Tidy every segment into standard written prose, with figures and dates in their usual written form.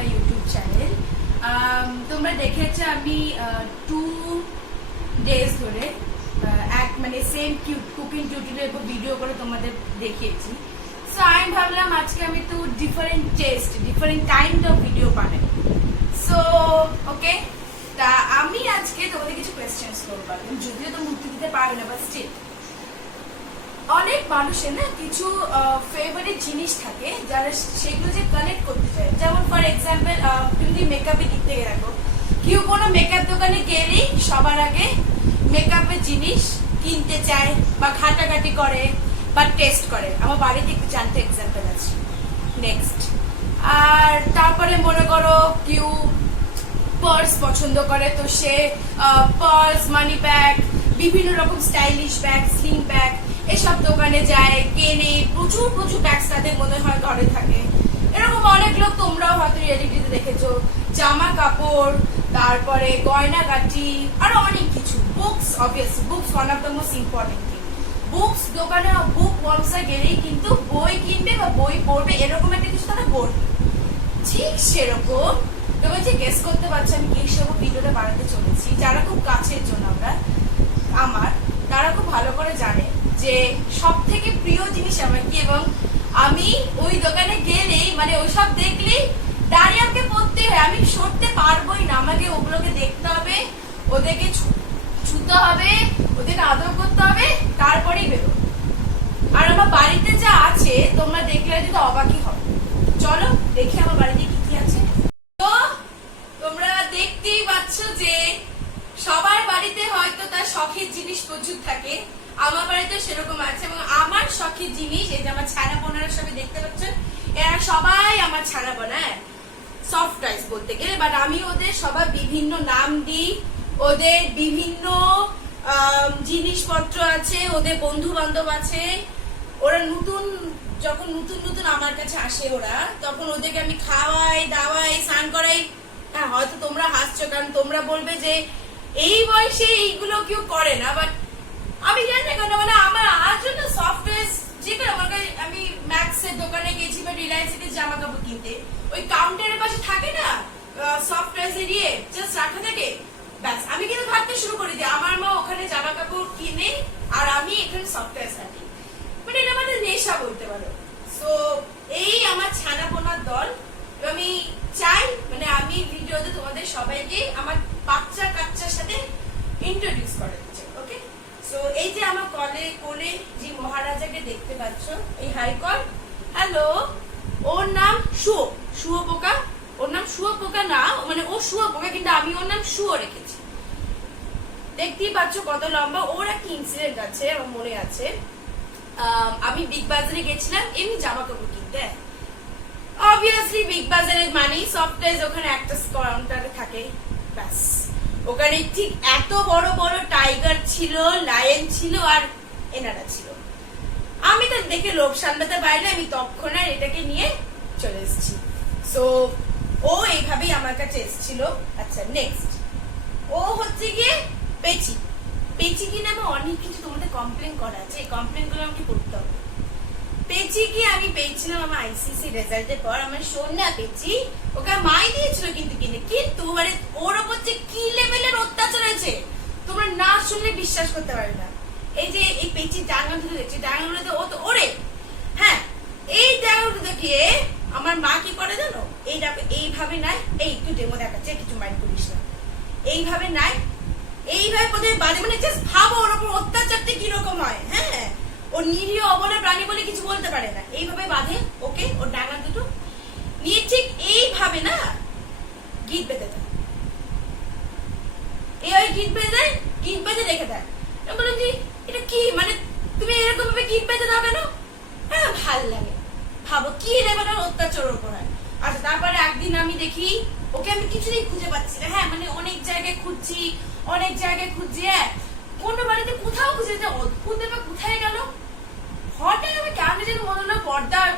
My YouTube channel. তোমরা দেখেছো আমি 2 days ধরে এক মানে সেম কুকিং টিউটোরিয়াল উপর ভিডিও করে তোমাদের দেখিয়েছি। সো আমি ভাবলাম আজকে আমি একটু different taste different kind of video বানাই। সো ওকে, তা আমি আজকে তোমাদের কিছু কোয়েশ্চেন্স করবো, যদিও তো মুক্তি দিতে পারবে না, বাট স্টিল অনেক মানুষের না কিছু ফেভারিট জিনিস থাকে যারা সেগুলো যে কানেক্ট করতে চায়। যেমন ফর এক্সাম্পল তুমি মেকআপের দিক থেকে দেখো, কেউ কোনো মেকআপ দোকানে গেলেই সবার আগে মেকআপের জিনিস কিনতে চায় বা ঘাটাঘাটি করে বা টেস্ট করে। আমার বাড়িতে একটু জানতে এক্সাম্পল আছে। নেক্সট, আর তারপরে মনে করো কেউ পার্স পছন্দ করে, তো সে পার্স, মানি ব্যাগ, বিভিন্ন রকম স্টাইলিশ ব্যাগ, স্লিং ব্যাগ এসব দোকানে যায়, কেনে, প্রচুর প্রচুর ব্যাগ তাদের মনে হয় ঘরে থাকে। এরকম অনেক লোক তোমরাও হয়তো রিয়েলিটিতে দেখেছো। জামা কাপড়, তারপরে গয়নাগাটি, আরো অনেক কিছু। Books, obviously books one of the most important thing. Books দোকানে বুক ওয়ার্মসে গেলেই কিন্তু বই কিনবে বা বই পড়বে, এরকম একটা কিছু তারা পড়বে। ঠিক সেরকম তোমরা যে গেস করতে পারছো আমি এই সব ভিডিওটা বানাতে চলেছি, যারা খুব কাছের জন্য আমার তারা খুব ভালো করে জানে যে সব থেকে প্রিয় জিনিস আমার কি, এবং আমি ওই দোকানে গেলেই মানে ওইসব দেখলেই দাঁড়িয়ে আমাকে পড়তে হয়, আমি সরতে পারবোই না। আমাকে ওগুলোকে দেখতে হবে, ওদেরকে ছুতে হবে, ওদেরকে আদর করতে হবে, তারপরেই বেরো। আর আমার বাড়িতে যা আছে তোমরা দেখলে যদি অবাকই হবে। চলো দেখি আমার বাড়িতে কি কি আছে। তো তোমরা দেখতেই পাচ্ছ যে সবার বাড়িতে হয়তো তার শখের জিনিস প্রচুর থাকে। আমার বাড়িতে সেরকম আছে, এবং আমার শখের জিনিস এই যে আমার ছানা বোনারা সবাই দেখতে পাচ্ছ, এরা সবাই আমার ছানা বোনায় সফট টয়স বলতে গেলে। বাট আমি ওদের সবার বিভিন্ন নাম দিই, ওদের বিভিন্ন জিনিসপত্র আছে, ওদের বন্ধু বান্ধব আছে। ওরা যখন নতুন আমার কাছে আসে ওরা, তখন ওদেরকে আমি খাওয়াই দাওয়াই স্নান করাই। হ্যাঁ, হয়তো তোমরা হাসছো কারণ তোমরা বলবে যে এই বয়সে এইগুলো কেউ করে না, বাট আমি জানি না কেন, মানে আমার আজ না সফটওয়্যার যে করে আমার কাছে। আমি ম্যাক্সের দোকানে গেছি বা রিলায়েন্সে জামা কাপড় কিনতে, ওই কাউন্টারের পাশে থাকে না সফটওয়্যার দিয়ে জাস্ট রাখা থাকে, ব্যাস আমি কিন্তু ঘাটতে শুরু করে দিই। আমার মা ওখানে জামা কাপড় কিনে আর আমি এখানে সফটওয়্যার থাকি, মানে এটা আমাদের নেশা বলতে পারো। সো এই আমার ছানা পোনার দল। আমি চাই মানে আমি ভিডিওতে তোমাদের সবাইকে আমার বাচ্চা কাচ্চার সাথে ইন্ট্রোডিউস করে দিচ্ছি। ওকে, সো এই যে আমার কোলে যে মহারাজাকে দেখতে পাচ্ছ, এই হাইকল, হ্যালো, ওর নাম শুয়োপোকা। ওর নাম শুয়োপোকা না, মানে ও শুয়োপোকা কিন্তু আমি ওর নাম শুয়ো রেখেছি। দেখতেই পাচ্ছ কত লম্বা। ওর একটা ইনসিডেন্ট আছে আমার মনে আছে। আমি বিগ বাজারে গেছিলাম এমনি জামা কাপড় কিনতে। অবভিয়াসলি বিগ বাজারের মানে সফটওয়্যার, ওখানে একটা কাউন্টারে থাকে, ব্যাস ওখানে ঠিক এত বড় বড় টাইগার ছিল, লায়ন ছিল, আর এনারা ছিল। আমি তো দেখে লোভ সামলাতে পারি না, আমি তৎক্ষণাৎ এটাকে নিয়ে চলে এসেছি। সো ও এইভাবেই আমার কাছে এসেছিল। আচ্ছা, নেক্সট, ও হচ্ছে গিয়ে পেচি। পেচি কি নামে অনেক কিছু তোমাদের কমপ্লেন করা আছে, এই কমপ্লেন গুলো আমাকে করতে হবে। পেচি কি আমি পেয়েছিলাম আমার আইসিসি রেজাল্টের পর, আমার সোনা পেচি, ওকে মাই দিয়েছিল কিন্তু মানে ওর ওপর যে কি লেভেলের অত্যাচার আছে তোমরা না শুনলে বিশ্বাস করতে পারবে না। এই যে এই পেচি ডাঙ্গাগুলো দেখছি, ডাঙ্গাগুলোতে ও তো ওরে, হ্যাঁ, এই ডাঙ্গাগুলো দেখিয়ে আমার মা কি করে জানো, এইভাবে নাই, এই একটু ডেমো দেখাচ্ছে, কিছু মাইন্ড করিস না, এইভাবে নাই, এইভাবে প্রথমে বাজে, মানে জাস্ট ভাবো ওর ওপর অত্যাচারটা কিরকম হয়। হ্যাঁ, ও নিরীহ অবলা প্রাণী বলে কিছু বলতে পারে না, এইভাবে বাঁধে ওকে, ওর ডাঙ্গা দুটো নিয়ে ঠিক এইভাবে না গিট বেঁধে দেয়, এই গিট বেঁধে রেখে দেয়। বললাম যে এটা কি, মানে তুমি এরকম ভাবে গিট বেঁধে দাও কেন? হ্যাঁ, ভাল লাগে, ভাবো কি লেভেলের অত্যাচার ওর উপর হয়। আচ্ছা, তারপরে একদিন আমি দেখি ওকে আমি কিছুতেই খুঁজে পাচ্ছি না। হ্যাঁ, মানে অনেক জায়গায় খুঁজছি, হ্যাঁ, কোনো বাড়িতে কোথাও খুঁজে যেতে অদ্ভুত ব্যাপার, কোথায় গেল। হঠাৎ আমি কেন যেন মনে হলো পর্দার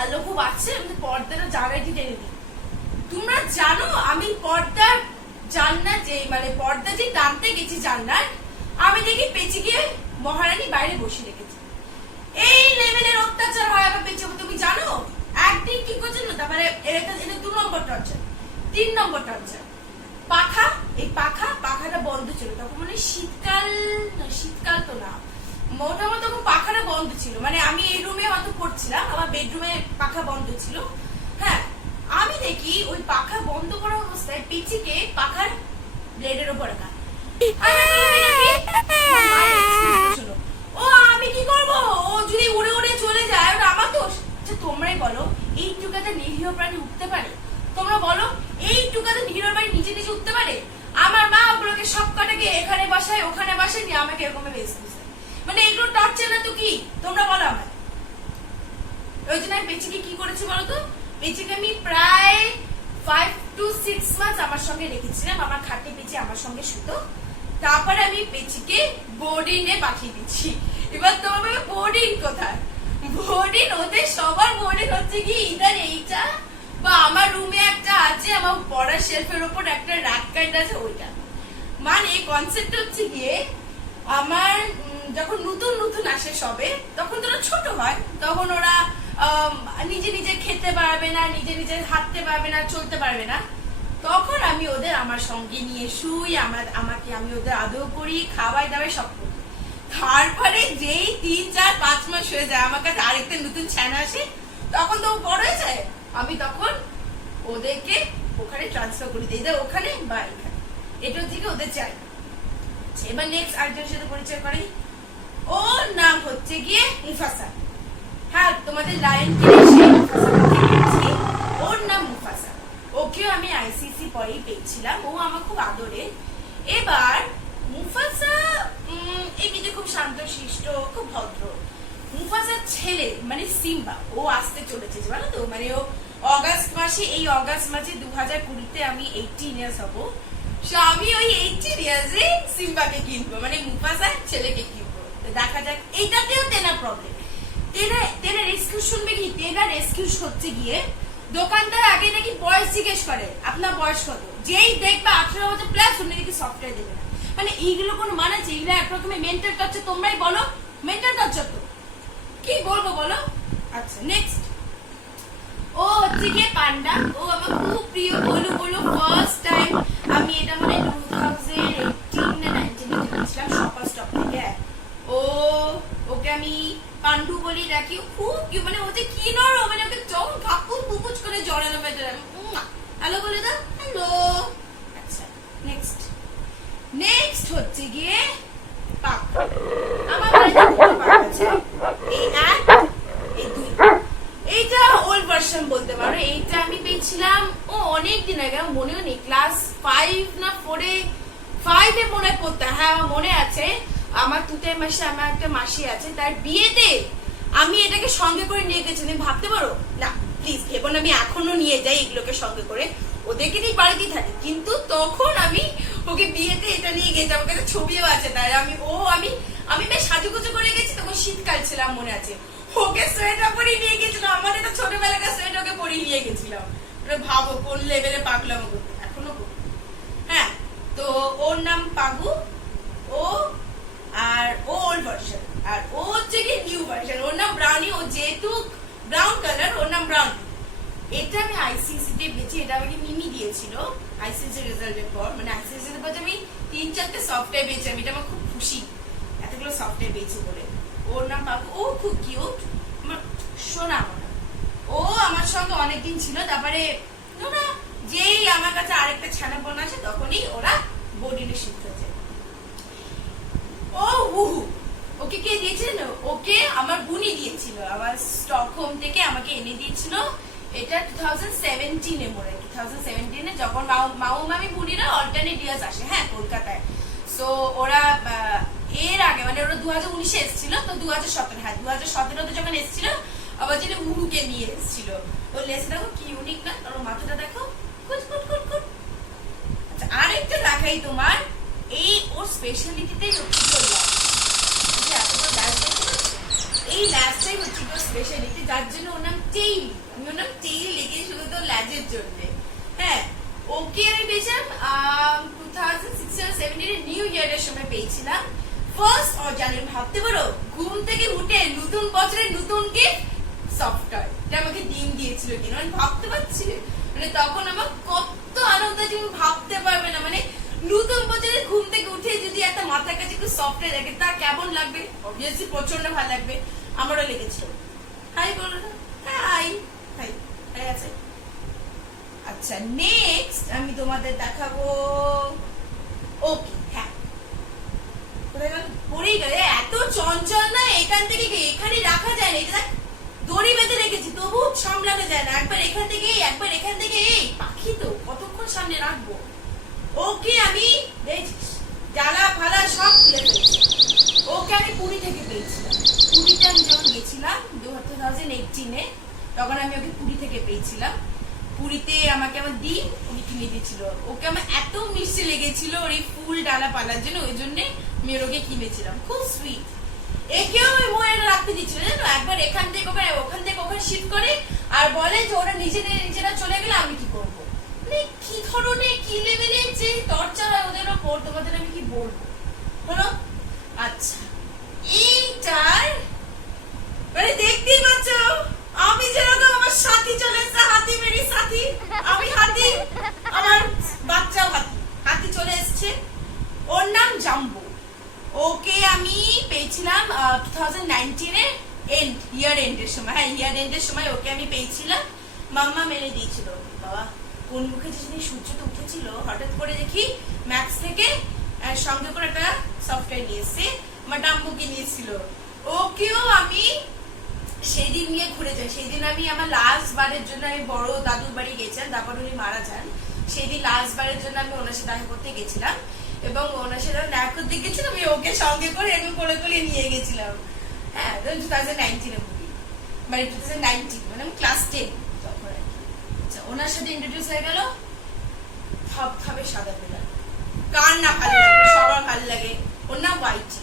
আলো খুব আছে, আমি পর্দাটা জানাইটি টেনে দিই। তোমরা জানো আমি পর্দার জানলার যে মানে পর্দা যে টানতে গেছি জানলার, আমি দেখি পেঁচে গিয়ে মহারানী বাইরে বসে রেখেছি। এই লেভেলের অত্যাচার হয় আমার পেঁচে, তুমি জানো। একদিন কি করছে না, তারপরে এটা তোমরা নম্বর টর্চার। পাখা, এই পাখাটা বন্ধ ছিল তখন, মানে শীতকাল তো না, মোটামুটি তখন পাখাটা বন্ধ ছিল, মানে আমি এই রুমে হয়তো পড়ছিলাম, আমার বেডরুমে পাখা বন্ধ ছিল। হ্যাঁ, আমি দেখি ওই পাখা বন্ধ করা অবস্থায় পিচিকে পাখার ব্লেডের উপর রাখা। ও আমি কি করবো, ও যদি উড়ে উড়ে চলে যায় ওটা আমার দোষ। তোমরাই বলো এই টুকাতে নিরীহ প্রাণী উঠতে পারে? তোমরা বলো এই টুকাতে নিরীহ প্রাণী নিজে নিজে উঠতে পারে? আমার মা ওগুলোকে সব কটাকে এখানে বাসায় ওখানে বাসায় নিয়ে আমাকে এরকম বেশ দিচ্ছে, মানে এগুলো টর্চার না তো কি? তোমরা বলো আমায়। ওই জন্য আমি পেচিকে কি করেছি বলতো, পেচিকে আমি প্রায় 5 to 6 months আমার সঙ্গে রেখেছিলাম, আমার খাটে পেচি আমার সঙ্গে শুতো। তারপরে আমি পেচিকে বোর্ডিং এ পাঠিয়ে দিচ্ছি। এবার তোমার ভাবে বোর্ডিং কোথায়? বোর্ডিং ওদের সবার বোর্ডিং হচ্ছে কি ইদার এইটা, বা আমার রুমে একটা আছে, আমার পড়ার শেলফের উপর একটা র্যাক কাইন্ড আছে ওইটা। মানে কনসেপ্ট হচ্ছে গিয়ে আমার যখন নতুন নতুন আসে সবে, তখন তোরা ছোট হয়, তখন ওরা নিজে নিজে খেতে পারবে না, নিজে নিজে হাঁটতে পারবে না, চলতে পারবে না, তখন আমি ওদের আমার সঙ্গে নিয়ে শুই, আমি ওদের আদর করি, খাওয়াই দাওয়াই সব করি। তারপরে যেই 3-4-5 মাস হয়ে যায় আমার কাছে আরেকটা নতুন ছানা আসে, তখন তো বড় হয়ে যায়, আমি তখন ওদেরকে ওখানে ট্রান্সফার করে দিই, ওখানে বা এখানে, এটা হচ্ছে ওদের চাই। এবার নেক্সট আরেকজনের সাথে পরিচয় করি, ওর নাম হচ্ছে গিয়ে মুফাসা। হ্যাঁ, তোমাদের লায়ন কিং ওর নাম মুফাসা। ওকেও আমি আইসিসি পরেই পেয়েছিলাম, ও আমার খুব আদরে। এবার মুফাসা এমনিতে খুব শান্ত শিষ্ট, খুব ভদ্র। মুফাসার ছেলে মানে সিম্বা, ও আসতে চলেছে জানো তো, মানে ও অগাস্ট মাসে, এই অগাস্ট মাসে 2020-তে আমি 18 ইয়ার্স হব। আমি ওই 18 ইয়ার্সে সিম্বাকে কিনবো, মানে মুফাসার ছেলেকে কিনবো। দেখা যাক, এইটাতেও তেনা প্রবলেম। তেনা রেস্কিউ শুনবে কি? তেনা রেস্কিউ হচ্ছে গিয়ে দোকানদার আগে নাকি বয়স জিজ্ঞেস করে, আপনার বয়স কত? যেই দেখবে 18 বছর প্লাস, উনি নাকি সফটওয়্যার দেবে না। মানে এইগুলো কোনো মানে আছে? এগুলো একরকমের মেন্টাল টর্চার। তোমরাই বলো, মেন্টাল টর্চার তো কি বলবো বলো? আচ্ছা নেক্সট, ও হচ্ছে গিয়ে পান্ডা। ও আমার খুব প্রিয়। বলো ফার্স্ট টাইম আমি এটা মানে 2018 না 19 কিনেছিলাম শপার স্টপ থেকে। ওকে আমি পান্ডু বলি রাখি, খুব মানে ও যে কি নরম, মানে ওকে যখন কাকুর পুকুচ করে জড়ানো পেটে হ্যালো বলে দাও, হ্যালো। আচ্ছা নেক্সট হচ্ছে গিয়ে পাক। আমার বাড়িতে দুটো পাক আছে, এই এক এই দুই। এইটা ওল্ড ভার্সন বলতে পারো। এইটা আমি পেয়েছিলাম অনেক দিন আগে, মনেও নেই, ক্লাস 5 না 4-5 মনে পড়তে। হ্যাঁ আমার মনে আছে, আমার তুতে মাসে আমার একটা মাসি আছে, তার বিয়েতে আমি এটাকে সঙ্গে করে নিয়ে গেছি। তুমি ভাবতে পারো না, প্লিজ ভেবো না আমি এখনো নিয়ে যাই এগুলোকে সঙ্গে করে, ওদেরকে নিয়ে বাড়িতেই থাকে, কিন্তু তখন আমি ওকে বিয়েতে এটা নিয়ে গেছি। আমার কাছে ছবিও আছে তাই। আমি বেশ সাজুগুজু করে গেছি, তখন শীতকাল ছিলাম মনে আছে। ওকে সোয়েটার পরে নিয়ে গেছিলাম, আমার এটা ছোটবেলাকার সোয়েটার ওকে পরে নিয়ে গেছিলাম। ভাবো কোন লেভেলে পাগলাম করতে, এখনো করি। হ্যাঁ, তো ওর নাম পাগু। ও ওল্ড ভার্সন, আর ও হচ্ছে কি নিউ ভার্সন। ওর নাম ব্রাউনি। ও যেহেতু ব্রাউন কালার, ওর নাম ব্রাউনি। এটা আমি আইসিসি তে পেয়েছি, এটা আমাকে মিমি দিয়েছিল আইসিসি রেজাল্টের পর। মানে আইসিসি এর পর আমি 3-4টে সফটওয়্যার পেয়েছি, আমি এটা আমার খুব খুশি এতগুলো সফটওয়্যার পেয়েছি বলে। ওর নাম পাগু। ও খুব কিউট, আমার সোনা মনে। ও আমার সঙ্গে অনেকদিন ছিল, তারপরে যেই আমার কাছে আরেকটা ছানা বোন আছে, তখনই ওরা বোর্ডিং এ শিফট হয়েছে। ও উহু, ওকে কে দিয়েছিল? ওকে আমার বুনি দিয়েছিল, আমার স্টকহোম থেকে আমাকে এনে দিয়েছিল। এটা 2017 এ মনে হয়, 2017 এ যখন মামু মামি বুনিরা অল্টারনেট ইয়ার্স আসে, হ্যাঁ কলকাতায়। সো ওরা এর আগে মানে ওরা 2019 এ এসেছিল, তো 2017, হ্যাঁ 2017 যখন এসেছিল, আবার যেটা উহুকে নিয়ে এসেছিল। ওর লেস দেখো কি ইউনিক না, ওর মাথাটা দেখো, আচ্ছা আরেকটা দেখাই তোমার, এই ওর স্পেশালিটিতেই হচ্ছে এই ল্যাজটাই হচ্ছে ওর স্পেশালিটি, যার জন্য ওর নাম টেইল। আমি ওর নাম টেইল লিখে শুধু তো ল্যাজের জন্য। হ্যাঁ, ওকে আমি পেয়েছিলাম 2016-17 নিউ ইয়ারের সময় পেয়েছিলাম। First January. ভাবতে পারো, ঘুম থেকে উঠে নতুন বছরের নতুন গিফট সফটওয়্যার। যে আমাকে ডিম দিয়েছিল কিনা, আমি ভাবতে পারছি মানে তখন আমার কত আনন্দ যে আমি ভাবতে পারবে না। মানে নতুন বছরে ঘুম থেকে উঠে যদি একটা মাথার কাছে একটু সফটওয়্যার দেখে তার কেমন লাগবে, অবভিয়াসলি প্রচন্ড ভালো লাগবে। আমারও লেগেছিল। হাই বলো না, হাই হাই হাই আছে। আচ্ছা নেক্সট আমি তোমাদের দেখাবো, ওকে হ্যাঁ কোথায় গেল, পড়েই গেল, এত চঞ্চল না এখান থেকে এখানে রাখা যায় না, এটা দড়ি বেঁধে রেখেছি তবু সামলানো যায় না, একবার এখান থেকে একবার এখান থেকে, এই পাখি তো কতক্ষণ সামনে রাখবো। ওকে আমি জ্বালা ফালা সব খুলে ফেলছি। ওকে আমি পুরী থেকে পেয়েছিলাম, পুরীতে আমি যখন গেছিলাম 2018-এ, তখন আমি ওকে পুরী থেকে পেয়েছিলাম। পুরীতে আমাকে আমার ডিম উনি কিনে দিয়েছিল, ওকে আমার এত মিষ্টি লেগেছিল ওর এই ফুল ডালা পালার জন্য, ওই জন্য আমি ওকে কিনেছিলাম, খুব সুইট। একেও ওই মনে রাখতে দিচ্ছিল জানো, একবার এখান থেকে ওখানে ওখান থেকে ওখানে শিফট করে আর বলে যে ওরা নিজেরা চলে গেলে আমি কি করবো, মানে কি ধরনের কি লেভেলের যে টর্চার হয় ওদের ওপর, তোমাদের আমি কি বলবো বলো। আচ্ছা এইটার মানে দেখতেই পাচ্ছ আমি যেরকম আমার সাথী চলে এসেছে, হাতি মেরি সাথী, আমি হাতি, আমার বাচ্চাও হাতি, হাতি চলে এসছে। ওর নাম জাম্বু। ওকে আমি পেয়েছিলাম 2019-এর ইয়ার এন্ডের সময়, হ্যাঁ ইয়ার এন্ডের সময় ওকে আমি পেয়েছিলাম। মাম্মা মেরে দিয়েছিল, বাবা কোন মুখে যেদিন সূর্যটা উঠেছিল হঠাৎ করে দেখি ম্যাক্স থেকে সঙ্গে করে একটা সফটওয়্যার নিয়ে এসছে, আমার ডাম্বুকে নিয়েছিল। ওকেও আমি সেদিন নিয়ে ঘুরে যাই, সেদিন আমি আমার লাস্ট বারের জন্য আমি বড় দাদুর বাড়ি গেছিলাম, তারপর উনি মারা যান, সেদিন লাস্ট বারের জন্য আমি ওনার সাথে দেখা করতে গেছিলাম, এবং ওনার সাথে দেখা করতে গেছিলাম আমি ওকে সঙ্গে করে এরকম করে করে নিয়ে গেছিলাম। হ্যাঁ 2019-এ মানে 2019 মানে আমি ক্লাস 10 তখন। আচ্ছা ওনার সাথে ইন্ট্রোডিউস হয়ে গেল, থপথপে সাদা পেলা, কার না ভালো লাগে, সবার ভালো লাগে। ওর নাম হোয়াইটি,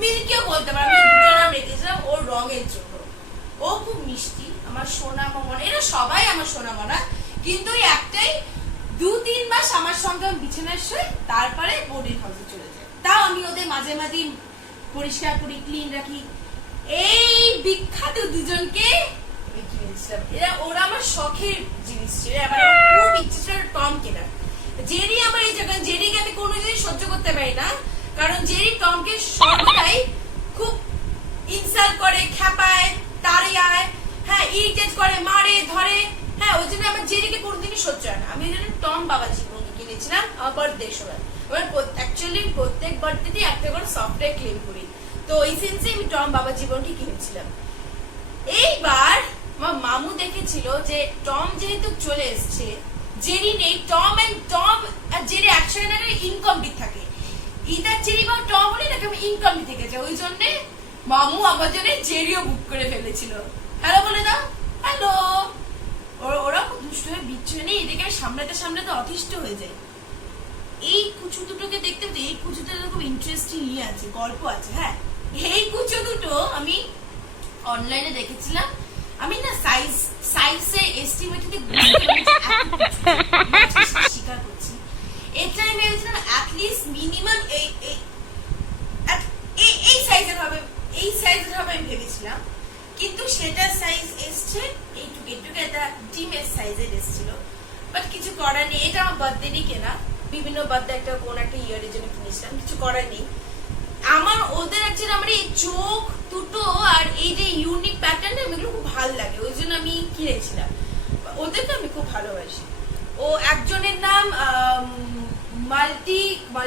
মিল্কিও বলতে পারো, আমি দুটো নাম রেখেছিলাম ওর রঙের জন্য। ও খুব মিষ্টি, আমার সোনা মনা, এরা সবাই আমার সোনা মনা, কিন্তু ওই একটাই 2-3 মাস আমার সঙ্গে বিছানায় শুয়ে তারপরে বোর্ডিং হাউসে চলে যায়, তাও আমি ওদের মাঝে মাঝে পরিষ্কার করি, ক্লিন রাখি। এই বিখ্যাত দুজনকে কিনেছিলাম, ওরা আমার শখের জিনিস ছিল, আমার খুব ইচ্ছে ছিল টম কেনার। জেরি আমার এই জায়গায়, জেরিকে আমি কোনো জিনিস সহ্য করতে পারি না, কারণ জেরি টমকে সর্বদাই খুব ইনসাল্ট করে, খেপায়, তাড়িয়ায়, হ্যাঁ ইরিটেট করে, মারে ধরে, হ্যাঁ ওই জন্য আমার জেরিকে কোনোদিনই সহ্য হয় না। আমি ওই জন্য টম বাবা জীবনকে কিনেছিলাম আমার বার্থডে সময়। এবার অ্যাকচুয়ালি প্রত্যেক বার্থডেতে একটা করে সফটওয়্যার ক্লেম করি, তো এই সেন্সে আমি টম বাবা জীবনকে কিনেছিলাম। এইবার আমার মামু দেখেছিল যে টম যেহেতু চলে এসছে, জেরি নেই, টম আর জেরি একসাথে ইনকমপ্লিট থাকে, ইদার জেরি বা টম হলে নাকি আমি ইনকমপ্লিট থেকে যাই, ওই জন্য মামু আমার জন্য জেরিও বুক করে ফেলেছিল। হ্যালো বলে দাও, হ্যালো। ওরা খুব দুষ্ট হয়ে বিচ্ছু নেই, এদিকে সামলাতে সামলাতে অতিষ্ঠ হয়ে যায়। এই কুচু দুটোকে দেখতে পেতে, এই কুচুটা খুব ইন্টারেস্টিং ইয়ে আছে, গল্প আছে। হ্যাঁ এই কুচু দুটো আমি অনলাইনে দেখেছিলাম, আমি না সাইজে এস্টিমেট স্বীকার করছি, এটা আমি ভেবেছিলাম অ্যাটলিস্ট মিনিমাম এই সাইজের হবে, এই সাইজের হবে আমি ভেবেছিলাম, কিন্তু সেটার সাইজ এসছে এইটুকু, একটা ডিমের সাইজের এসেছিল। বাট কিছু করার নেই, এটা আমার বার্থডেরই কেনা, বিভিন্ন বার্থডে একটা কোন একটা ইয়ারের জন্য কিনেছিলাম, কিছু করার নেই। আমার ওদের অ্যাকচুয়ালি আমার এই চোখ দুটো আর এই যে ইউনিক প্যাটার্ন এগুলো খুব ভালো লাগে, ওই জন্য আমি কিনেছিলাম। ওদেরকে আমি খুব ভালোবাসি। ও একজনের নাম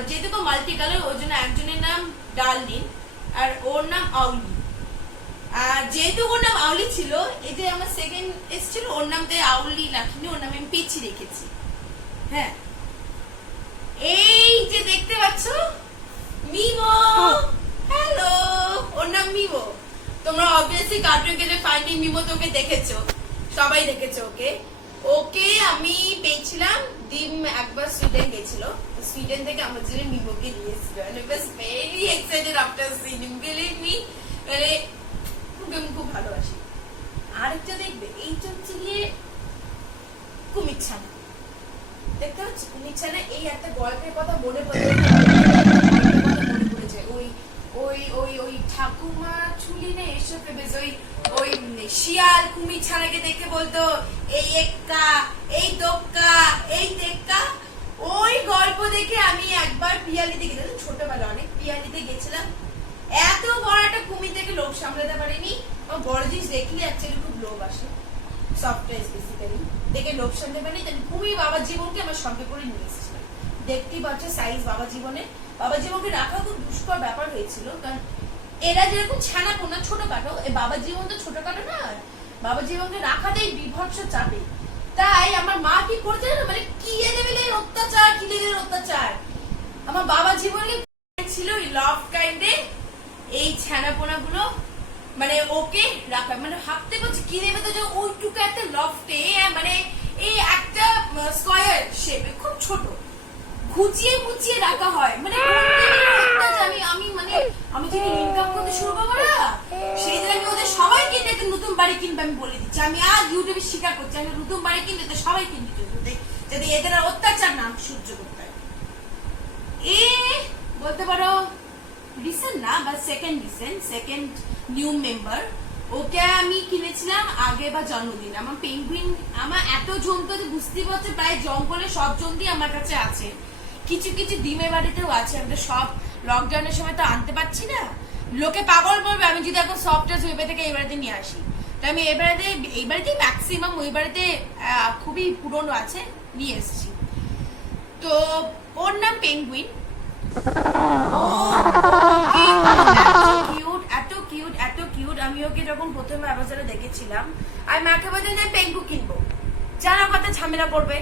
যেহেতু মাল্টি কালার, ওই জন্য একজনের নাম ডার্লিন আর ওর নাম আউলি। আর যেহেতু ওর নাম আউলি ছিল, এই যে আমার সেকেন্ড এসেছিল ওর নাম দিয়ে আউলি রাখিনি, ওর নাম আমি পিচি রেখেছি। হ্যাঁ এই যে দেখতে পাচ্ছ মিমো, হ্যালো, ওর নাম মিমো। তোমরা অবভিয়াসলি কার্টুন যে ফাইন্ডিং মিমো তোকে দেখেছো, সবাই দেখেছো ওকে। ওকে আমি পেয়েছিলাম, ডিম একবার সুইডেন গেছিল, সুইডেন থেকে আমার জন্য মিমোকে নিয়েছিল, and I was very excited after seeing him, believe me, মানে খুব ভালোবাসি। আরেকটা দেখবে, এইটা হচ্ছে গিয়ে কুমির ছানা, দেখতে পাচ্ছি কুমির ছানা। এই একটা গল্পের কথা মনে পড়ে যায়, ওই ওই ওই ওই ঠাকুমা চুলি নেই এসব বেশ ওই ওই শিয়াল কুমির ছানাকে দেখে বলতো এই এক্কা এই দোক্কা এই তেক্কা। ওই গল্প দেখে আমি একবার পিয়ালিতে গেছিলাম, ছোটবেলা অনেক পিয়ালিতে গেছিলাম। এত বড় একটা কুমির দেখে লোভ সামলাতে পারিনি। আমার বড় জিনিস দেখলে অ্যাকচুয়ালি খুব লোভ আসে, সফটওয়্যার বেসিক্যালি দেখে লোভ সামলাতে পারিনি। তাই কুমির বাবা জীবনকে আমার সঙ্গে করে নিয়ে এসেছিলাম। দেখতেই পাচ্ছ সাইজ বাবা জীবনকে রাখা খুব দুষ্কর ব্যাপার হয়েছিল, কারণ এরা যেরকম ছানা পোনা ছোটখাটো, এই বাবা জীবন তো ছোটখাটো না, বাবা জীবনকে রাখাতেই বিভৎস চাপে। তাই আমার মা কি করছে না, মানে কি লেভেলের অত্যাচার, কি লেভেলের অত্যাচার আমার বাবা জীবনে ছিল। ওই লাভ কাইন্ডে এই ছানাপোনা গুলো মানে ওকে রাখা, মানে ভাবতে পারছি কি নেবে তো, যে ওইটুকু একটা লফটে মানে এই একটা স্কয়ার শেপে খুব ছোট ঘুচিয়ে ঘুচিয়ে রাখা হয়। মানে আমি যদি ইনকাম করতে শুরু করবো না, সেই দিন আমি ওদের সবাইকে একটা নতুন বাড়ি কিনবে আমি বলে দিচ্ছি। আমি আজ ইউটিউবে স্বীকার করছি, আমি নতুন বাড়ি কিনতে তো সবাই কিনতে যদি এদের অত্যাচার না সহ্য করতে হয়। এ বলতে পারো রিসেন্ট না, বা সেকেন্ড নিউ মেম্বার, ওকে আমি কিনেছিলাম আগে বা জন্মদিন। আমার পেঙ্গুইন আমার এত জমতো যে বুঝতে পারছে, প্রায় জঙ্গলে সব জন্তুই আমার কাছে আছে, কিছু কিছু ডিমের বাড়িতেও আছে। আমি তো সব লকডাউনের সময় তো আনতে পারছি না, লোকে পাগল বলবে আমি যদি এখন সফটওয়্যার ওই থেকে এই বাড়িতে নিয়ে আসি। তো আমি এই বাড়িতেই ম্যাক্সিমাম, ওই বাড়িতে খুবই পুরনো আছে, নিয়ে এসেছি। তো ওর নাম পেঙ্গুইন। এত কিউট। আমি ওকে যখন প্রথমে অ্যামাজনে দেখেছিলাম, আমি মাকে বলছিলাম যে পেঙ্গু কিনবো, যারা কথা ঝামেলা করবে,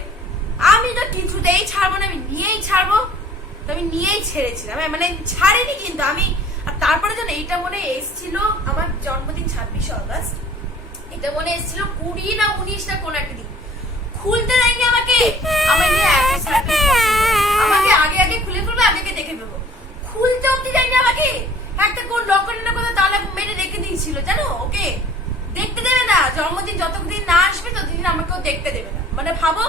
আমি তো কিছুতেই ছাড়বো না, আমি নিয়েই ছাড়বো। তো আমি নিয়েই ছেড়েছিলাম, মানে ছাড়িনি কিন্তু আমি। আর তারপরে যেন এইটা মনে এসেছিল আমার জন্মদিন 26 অগস্ট, এটা মনে এসেছিল 20 না 19 না কোন একটা দিন, খুলতে দেয়নি আমাকে। আমাকে আগে খুলে ফেলবে, আগে দেখে ফেলবো, খুলতে অব্দি দেয়নি আমাকে। একটা কোন লকারে না কোথাও তালা মেরে রেখে দিয়েছিল জানো, ওকে দেখতে দেবে না। জন্মদিন যতদিন না আসবে ততদিন আমাকেও দেখতে দেবে না। মানে ভাবো,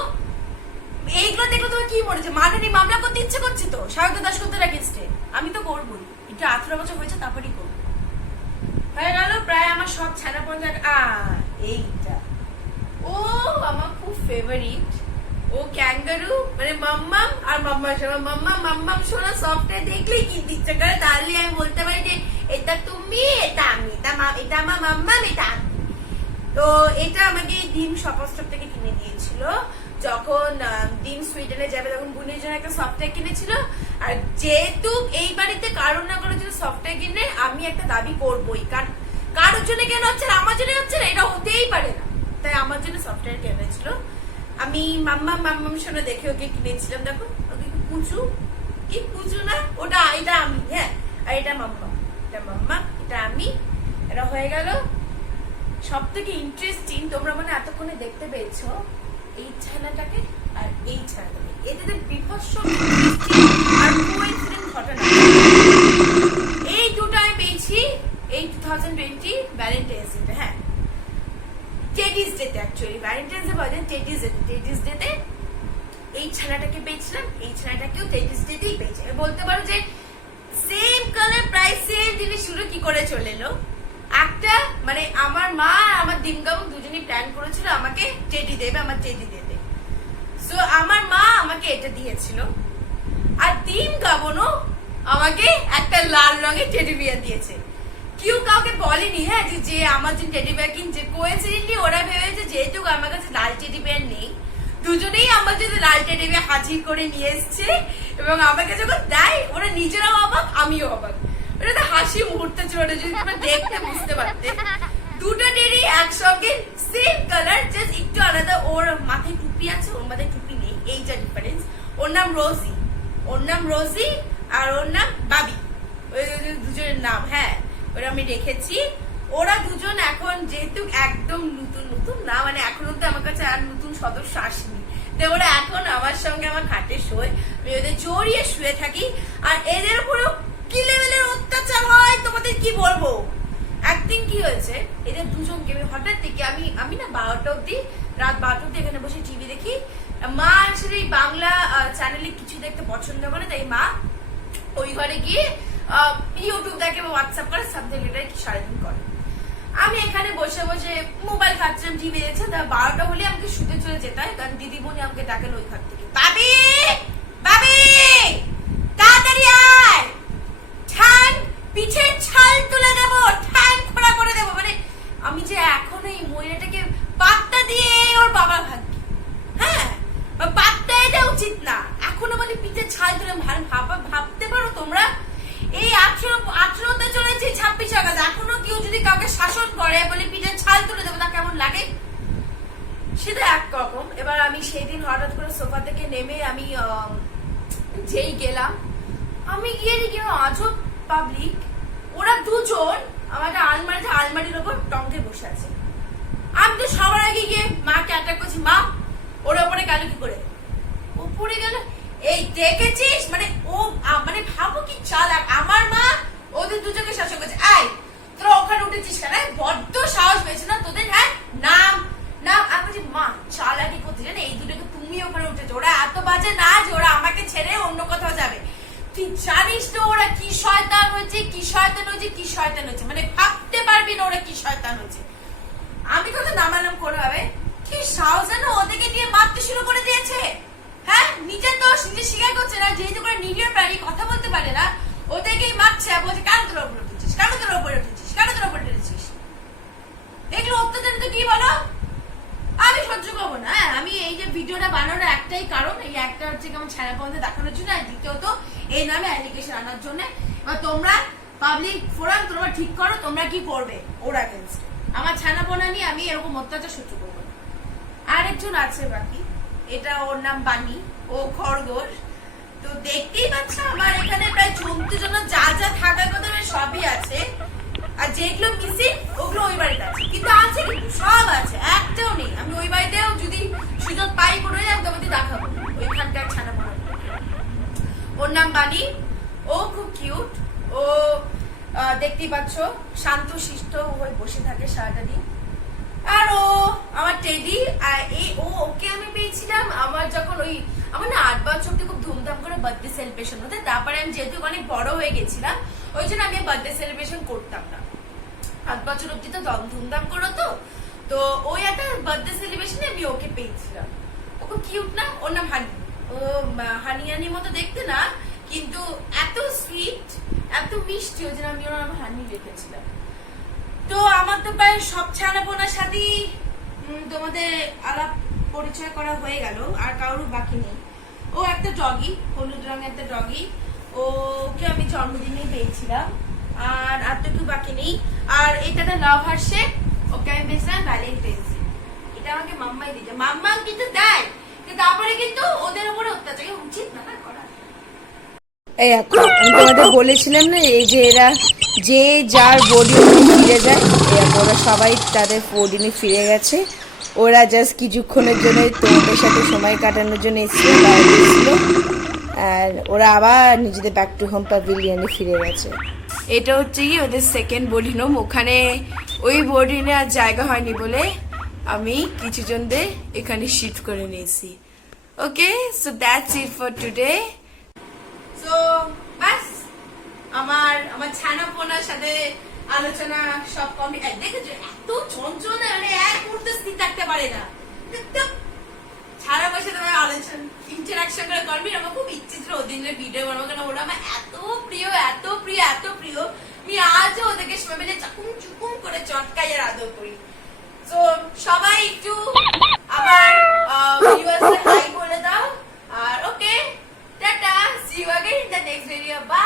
এইগুলো দেখলে তোমার কি মনে হচ্ছে মানহানি মামলা করতে ইচ্ছে করছে তো স্বাগত দাশগুপ্তের এগেইনস্টে? আমি তো করবোই, এটা 18 বছর হয়েছে তারপরেই করবো। হয়ে গেল প্রায় আমার সব ছানা পঞ্চায়েত। এইটা ও আমার খুব ফেভারিট, ও ক্যাঙ্গারু, মানে মাম্মাম আর মাম্মাম শোনা সফটওয়্যার দেখলেই কিনতে ইচ্ছে করে। তাহলে আমি বলতে পারি যে এটা তুমি, এটা আমি, এটা আমার মাম্মাম, এটা আমি। তো এটা আমাকে ডিম শপাস্টপ থেকে কিনে দিয়েছিল যখন ডিম সুইডেনে যাবে, তখন বোনের জন্য একটা সফটওয়্যার কিনেছিল। আর যেহেতু এই বাড়িতে কারোর না কারোর জন্য সফটওয়্যার কিনে আমি একটা দাবি করবোই, কারণ কারোর জন্য কেন হচ্ছে না, আমার জন্য হচ্ছে না, এটা হতেই পারে না। তাই আমার জন্য সফটওয়্যার কিনেছিল। আমি মাম্মাম শোনা দেখে ওকে কিনেছিলাম। দেখো ওকে পুচু না, ওটা এটা আমি, হ্যাঁ, আর এটা মাম্মা, এটা আমি। এটা হয়ে গেল। সব থেকে ইন্টারেস্টিং, তোমরা মানে এতক্ষণে দেখতে পেয়েছো এই ছানাটাকে আর এই ছানাটাকে, এদের বিভৎস আর কোইন্সিডেন্ট ঘটনা। এই দুটো আমি পেয়েছি এই 2020 ভ্যালেন্টাইন্স ডে, হ্যাঁ টেডিস ডেতে, অ্যাকচুয়ালি ভ্যালেন্টাইন্স ডে বলেন টেডিস ডেতে এই ছানাটাকে পেয়েছিলাম। এই ছানাটাকেও টেডিস ডেতেই পেয়েছি। আমি বলতে পারো যে সেম কালার, প্রায় সেম জিনিস শুরু কি করে চলে এলো। একটা মানে আমার মা আর আমার ডিমগাবু দুজনেই প্ল্যান করেছিল আমাকে টেডি দেবে, আমার টেডি দেবে। সো আমার মা আমাকে এটা দিয়েছিল, আর ডিমগাবুও আমাকে একটা লাল রঙের টেডি বিয়ার দিয়েছে। কেউ কাউকে বলেনি, হ্যাঁ, যে আমার জন্য টেডি বিয়ার কিনছে। কোইন্সিডেন্টলি ওরা ভেবেছে যেহেতু আমার কাছে লাল টেডি বিয়ার নেই, দুজনেই আমার জন্য লাল টেডি বিয়ার হাজির করে নিয়ে এসছে। এবং আমাকে যখন দেয় ওরা নিজেরাও অবাক, আমিও অবাক। ওটা তো হাসি মুহূর্ত ছিল, যদি তোমরা দেখতে বুঝতে পারতে। দুটো টেডি একসঙ্গে সেম কালার, জাস্ট একটু আলাদা। ওর মাথায় টুপি আছে, ওর মাথায় টুপি নেই, এইটা ডিফারেন্স। ওর নাম রোজি আর ওর নাম বাবি, ওই দুজনের নাম, হ্যাঁ ওরা আমি রেখেছি। ওরা দুজন এখন যেহেতু একদম নতুন না, মানে এখনো তো আমার কাছে আর নতুন সদস্য আসেনি, তো ওরা এখন আমার সঙ্গে আমার খাটে শোয়, আমি ওদের জড়িয়ে শুয়ে থাকি। আর এদের উপরেও কি লেভেলের অত্যাচার হয় তোমাদের কি বলবো। একদিন কি হয়েছে, এদের দুজনকে আমি হঠাৎ দেখি, আমি না 12টা অব্দি, রাত 12টা অব্দি এখানে বসে টিভি দেখি। মা আসলে বাংলা চ্যানেলে কিছু দেখতে পছন্দ করে, তাই মা ওই ঘরে গিয়ে ইউটিউব দেখে বা হোয়াটসঅ্যাপ করে সামথিং এটাই সারাদিন করে। আমি এখানে বসে বসে মোবাইল খাচ্ছিলাম, টিভি দেখছিলাম। 12টা হলে আমাকে শুতে চলে যেতে হয়, কারণ দিদিমণি আমাকে ডাকেন ওই ঘর থেকে, বাবি বাবি তাড়াতাড়ি আয়, ঠ্যাং পিঠের ছাল তুলে দেবো, ঠ্যাং খোড়া করে দেবো। মানে আমি যে এখন এই মহিলাটাকে পাত্তা দিয়ে ওর বাবা ভাগ্য, হ্যাঁ পাত্তাই দেওয়া উচিত না। এখনো বলি পিঠের ছাল তুলে, ভাবতে পারো তোমরা এই 18তে চলেছে 26 আগস্ট, এখনো কেউ যদি কাউকে শাসন করে বলে পিঠের ছাল তুলে দেবো, তা কেমন লাগে? সেটা একরকম। এবার আমি সেই দিন হঠাৎ করে সোফা থেকে নেমে আমি যেই গেলাম, আমি গিয়ে দেখি আজব পাবলিক, ওরা দুজন আমাকে আলমারির ওপর টঙ্কে বসে আছে। আমি তো সবার আগে গিয়ে মাকে অ্যাটাক করছি, মা ওর ওপরে গেল কি করে? উপরে গেল, এই দেখেছিস? মানে ও মানে ভাবো কি চালাক, আমার মা ওদের দুজনকে শাসন করছে। এই তোরা ওখানে উঠেছিস কেন? বড্ড সাহস পেয়েছে না তোদের? হ্যাঁ নাম নাম। আমি বলছি মা চালাকি করতে জানে, এই দুটোকে তুমি ওখানে উঠেছো, ওরা এত বাজে না যে ওরা আমাকে ছেড়ে অন্য কোথাও যাবে। তুই জানিস তো ওরা কি শয়তান হয়েছে, কি শয়তান হয়েছে, কি শয়তান হয়েছে, মানে ভাবতে পারবি না ওরা কি শয়তান হয়েছে। আমি কথা নামালাম কোনোভাবে, কি সাহস যেন ওদেরকে দিয়ে মারতে শুরু করে দিয়েছে। হ্যাঁ নিজের দোষ নিজে স্বীকার করছে না, যেহেতু করে নিজের প্রাণী কথা বলতে পারে না, ওদেরকেই মারছে। বলছে কেন তোর উপরে উঠেছিস, কেন তোর উপরে উঠেছিস, কেন তোর উপরে উঠেছিস? এগুলো অত্যাচার তো কি বলো, আমি সহ্য করবো না। আমি এই যে ভিডিওটা বানানোর একটাই কারণ, এই একটা হচ্ছে আমার ছায়া পর্যন্ত দেখানোর জন্য, আর দ্বিতীয়ত এই নামে অ্যালিগেশন আনার জন্য। এবার তোমরা পাবলিক ফোরাম তোমরা ঠিক করো তোমরা কি করবে ওর এগেইনস্ট। আমার ছানাপোনা নিয়ে আমি এরকম অত্যাচার সহ্য করবো না। আরেকজন আছে বাকি, এটা ওর নাম বানি, ও খরগোশ। তো দেখতেই পাচ্ছ আমার এখানে প্রায় জমতে জন্য যা যা থাকার কথা সবই আছে, আর যেগুলো মিসিং ওগুলো ওই বাড়িতে আছে, কিন্তু আছে কিন্তু সব আছে, একটাও নেই। আমি ওই বাড়িতেও যদি সুযোগ পাই কোনো তোমাকে দেখাবো ওইখানকার ছানাপোনা। ওর নাম বানি, ও খুব কিউট। ও দেখতেই পাচ্ছ শান্ত শিষ্ট হয়ে বসে থাকে সারাটা দিন। আর ও আমার টেডি, ওকে আমি পেয়েছিলাম আমার যখন আমার না 8 বছর অব্দি খুব ধুমধাম করে বার্থডে সেলিব্রেশন হতো। তারপরে আমি যেহেতু অনেক বড় হয়ে গেছিলাম, ওই জন্য আমি বার্থডে সেলিব্রেশন করতাম না। 8 বছর অব্দি তো ধুমধাম করো তো ওই একটা বার্থডে সেলিব্রেশনে আমি ওকে পেয়েছিলাম। ও খুব কিউট না? ওর নাম হানি। ও হানিয়ানির মতো দেখতে না, কিন্তু এত সুইট এত মিষ্টি, ওই জন্য আমি ওর নাম হানি রেখেছিলাম। তো আমার তো প্রায় সব ছানাপোনার সাথেই তোমাদের আলাপ পরিচয় করা হয়ে গেল, আর কারোর বাকি নেই। ও একটা ডগি, হলুদ রঙের একটা ডগি, ওকে আমি জন্মদিনে পেয়েছিলাম। আর তো কেউ বাকি নেই। আর এটা লাভ হার্সে, ওকে আমি পেয়েছিলাম ভ্যালেন্টাইন্স। এটা আমাকে মাম্মাই দিয়েছে, মাম্মা কিন্তু দেয়, তারপরে কিন্তু ওদের উপরে অত্যাচার উচিত না করা। এই আমি তোমাদের বলেছিলাম না, এই যে এরা যে যার বোর্ডিং ফিরে যায়, ওরা সবাই তাদের বোর্ডিংয়ে ফিরে গেছে। ওরা জাস্ট কিছুক্ষণের জন্য তোমাদের সাথে সময় কাটানোর জন্য এসেছিল, বাইরে এসেছিল, আর ওরা আবার নিজেদের ব্যাক টু হোম প্যাভিলিয়নে ফিরে গেছে। এটা হচ্ছে কি ওদের সেকেন্ড বোর্ডিং হোম। ওখানে ওই বোর্ডিংয়ে আর জায়গা হয়নি বলে আমি কিছুজনদের এখানে শিফট করে নিয়েছি। Okay, so that's it for today. তো বাস আমার ছানাপোনার সাথে আলোচনা সব কমপ্লিট। দেখেছো এত চঞ্চল, মানে এক মুহূর্তে স্থির থাকতে পারে না, ছাড়া বসে তোমার আলোচনা ইন্টারাকশন করে করবি। আমার খুব ইচ্ছে ছিল ওদিনের ভিডিও বানাবো, কারণ ওরা আমার এত প্রিয় এত প্রিয় এত প্রিয়, আমি আজও ওদেরকে সময় মিলে চাকুম চুকুম করে চটকাই আর আদর করি। তো সবাই একটু আবার ভিউয়ার্সদের হাই বলে দাও। আর ওকে, tata, see you again in the next video. Bye.